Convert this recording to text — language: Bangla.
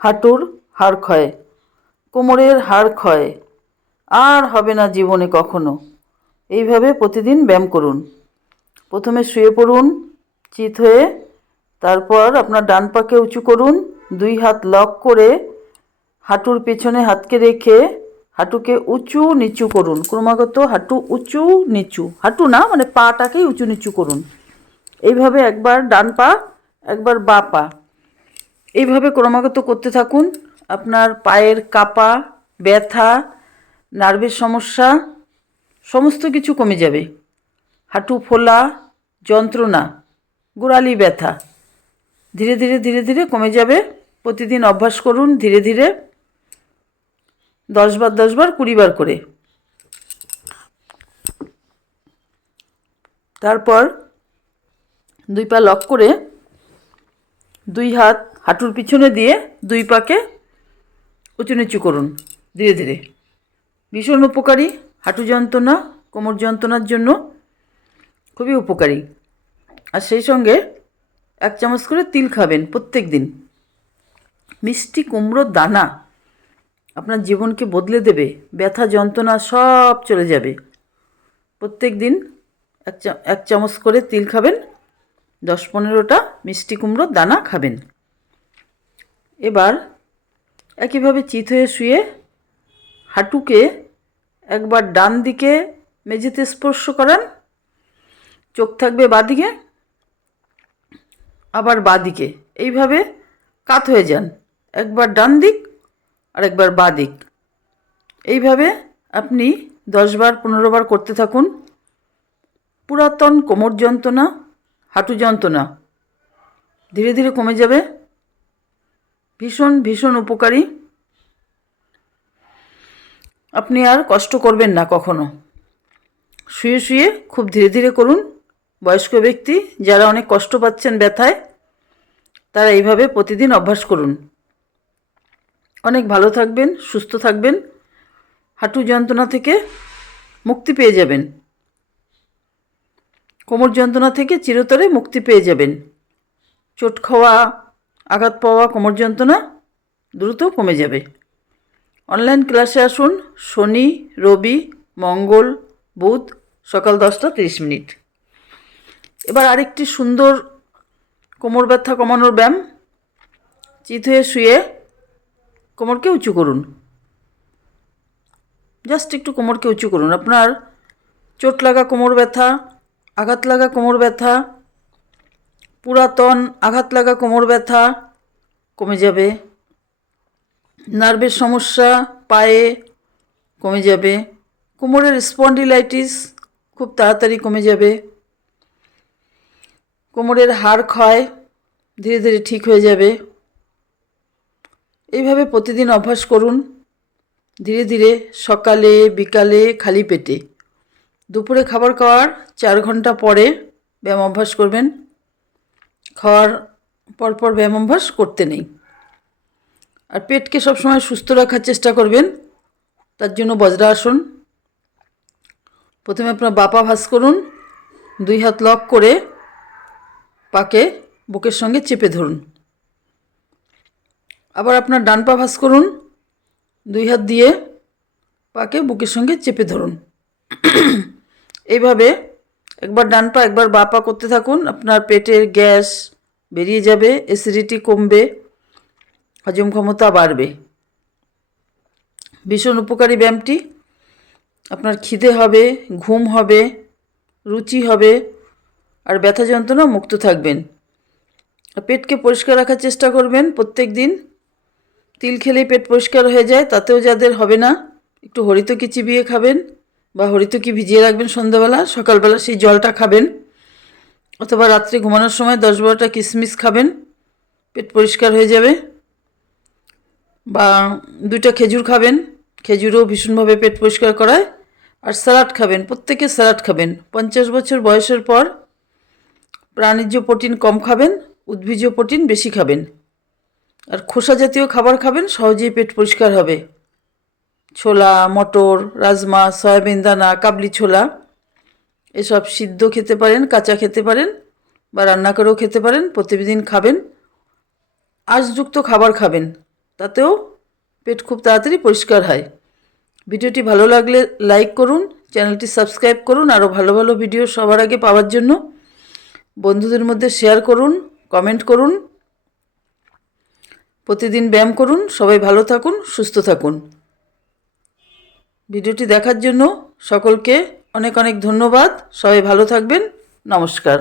হাঁটুর হাড় ক্ষয়, কোমরের হাড় ক্ষয়। আর হবে না জীবনে কখনো। এইভাবে প্রতিদিন ব্যায়াম করুন। প্রথমে শুয়ে পড়ুন, চিত হয়ে তারপর আপনার ডান পাকে উঁচু করুন, দুই হাত লক করে হাঁটুর পেছনে হাতকে রেখে হাঁটুকে উঁচু নিচু করুন। ক্রমাগত হাঁটু উঁচু নিচু, হাঁটু না মানে পাটাকেই উঁচু নিচু করুন। এইভাবে একবার ডান পা, একবার বা পা। এইভাবে ক্রমাগত করতে থাকুন। আপনার পায়ের কাপা, ব্যথা, নার্ভের সমস্যা, সমস্ত কিছু কমে যাবে। হাঁটু ফোলা, যন্ত্রণা, গোড়ালি ব্যথা ধীরে ধীরে ধীরে ধীরে কমে যাবে। প্রতিদিন অভ্যাস করুন ধীরে ধীরে। দশবার দশবার কুড়িবার করে। তারপর দুই পা লক করে দুই হাত হাঁটুর পিছনে দিয়ে দুই পাকে উঁচু নিচু করুন। ধীরে ধীরে। ভীষণ উপকারী হাঁটু যন্ত্রণা, কোমর যন্ত্রণার জন্য খুবই উপকারী। আর সেই সঙ্গে এক চামচ করে তিল খাবেন প্রত্যেক দিন মিষ্টি কুমড়োর দানা আপনার জীবনকে বদলে দেবে, ব্যথা, যন্ত্রণা সব চলে যাবে। প্রত্যেক দিন এক চামচ করে তিল খাবেন, দশ পনেরোটা মিষ্টি কুমড়োর দানা খাবেন। এবার একইভাবে চিত হয়ে শুয়ে হাঁটুকে একবার ডান দিকে মেঝেতে স্পর্শ করান। চোখ থাকবে বাদিকে আবার বাদিকে এইভাবে কাত হয়ে যান। একবার ডান দিক আর একবার বাঁ দিক। এইভাবে আপনি দশবার পনেরো বার করতে থাকুন। পুরাতন কোমর যন্ত্রণা, হাঁটু যন্ত্রণা ধীরে ধীরে কমে যাবে। ভীষণ ভীষণ উপকারী। আপনি আর কষ্ট করবেন না কখনো। শুয়ে শুয়ে খুব ধীরে ধীরে করুন। বয়স্ক ব্যক্তি, যারা অনেক কষ্ট পাচ্ছেন ব্যথায়, তারা এইভাবে প্রতিদিন অভ্যাস করুন। অনেক ভালো থাকবেন, সুস্থ থাকবেন, হাঁটু যন্ত্রণা থেকে মুক্তি পেয়ে যাবেন। কোমর যন্ত্রণা থেকে চিরতরে মুক্তি পেয়ে যাবেন। চোট খাওয়া আঘাত পাওয়া কোমর যন্ত্রণা দ্রুত কমে যাবে। অনলাইন ক্লাসে আসুন শনি, রবি, মঙ্গল, বুধ, সকাল দশটা তিরিশ মিনিট। এবার আরেকটি সুন্দর কোমর ব্যথা কমানোর ব্যায়াম। চিত হয়ে শুয়ে কোমরকে উঁচু করুন। জাস্ট একটু কোমরকে উঁচু করুন। আপনার চোট লাগা কোমর ব্যথা, আঘাত লাগা কোমর ব্যথা পুরাতন, আঘাত লাগা, কোমর ব্যথা, কমে যাবে। নার্ভের সমস্যা, পায়ে কমে যাবে। কোমরের স্পন্ডিলাইটিস খুব তাড়াতাড়ি কমে যাবে। কোমরের হাড় ক্ষয় ধীরে ধীরে ঠিক হয়ে যাবে। এইভাবে প্রতিদিন অভ্যাস করুন। ধীরে ধীরে সকালে, বিকালে, খালি পেটে। দুপুরে খাবার খাওয়ার চার ঘণ্টা পরে ব্যায়াম অভ্যাস করবেন। খাওয়ার পরপর ব্যায়াম অভ্যাস করতে নেই। আর পেটকে সবসময় সুস্থ রাখার চেষ্টা করবেন, তার জন্য বজ্রাসন প্রথমে আপনার বাপা ভাস করুন, দুই হাত লক করে পাকে বুকের সঙ্গে চেপে ধরুন। আবার আপনার ডান পা ভাস করুন, দুই হাত দিয়ে পাকে বুকের সঙ্গে চেপে ধরুন। এইভাবে একবার ডান পা, একবার বা পা করতে থাকুন। আপনার পেটের গ্যাস বেরিয়ে যাবে অ্যাসিডিটি কমবে, হজম ক্ষমতা বাড়বে। ভীষণ উপকারী ব্যায়ামটি। আপনার খিদে হবে, ঘুম হবে, রুচি হবে, আর ব্যথা যন্ত্রণা মুক্ত থাকবেন। পেটকে পরিষ্কার রাখার চেষ্টা করবেন প্রত্যেক দিন। তিল খেলেই পেট পরিষ্কার হয়ে যায়, তাতেও যাদের হবে না, একটু হরিতকি চিবিয়ে খাবেন। বা হরিতকি ভিজিয়ে রাখবেন সন্ধ্যাবেলা? সকালবেলা সেই জলটা খাবেন। অথবা রাত্রে ঘুমানোর সময় দশ বারোটা কিশমিশ খাবেন। পেট পরিষ্কার হয়ে যাবে। বা দুইটা খেজুর খাবেন। খেজুরও ভীষণভাবে পেট পরিষ্কার করায়। আর স্যালাড খাবেন, প্রত্যেকে স্যালাড খাবেন। পঞ্চাশ বছর বয়সের পর প্রাণীজ প্রোটিন কম খাবেন উদ্ভিজ প্রোটিন বেশি খাবেন। আর খোসা জাতীয় খাবার খাবেন, সহজেই পেট পরিষ্কার হবে। ছোলা, মটর, রাজমা, সয়াবিন দানা, কাবলি ছোলা, এসব সিদ্ধ খেতে পারেন, কাঁচা খেতে পারেন বা রান্না করেও খেতে পারেন, প্রতিদিন খাবেন, আঁশযুক্ত খাবার খাবেন, তাতেও পেট খুব তাড়াতাড়ি পরিষ্কার হয়। ভিডিওটি ভালো লাগলে লাইক করুন, চ্যানেলটি সাবস্ক্রাইব করুন, আরও ভালো ভালো ভিডিও সবার আগে পাওয়ার জন্য। বন্ধুদের মধ্যে শেয়ার করুন, কমেন্ট করুন, প্রতিদিন ব্যায়াম করুন, সবাই ভালো থাকুন, সুস্থ থাকুন। ভিডিওটি দেখার জন্য সকলকে অনেক অনেক ধন্যবাদ। সবাই ভালো থাকবেন। নমস্কার।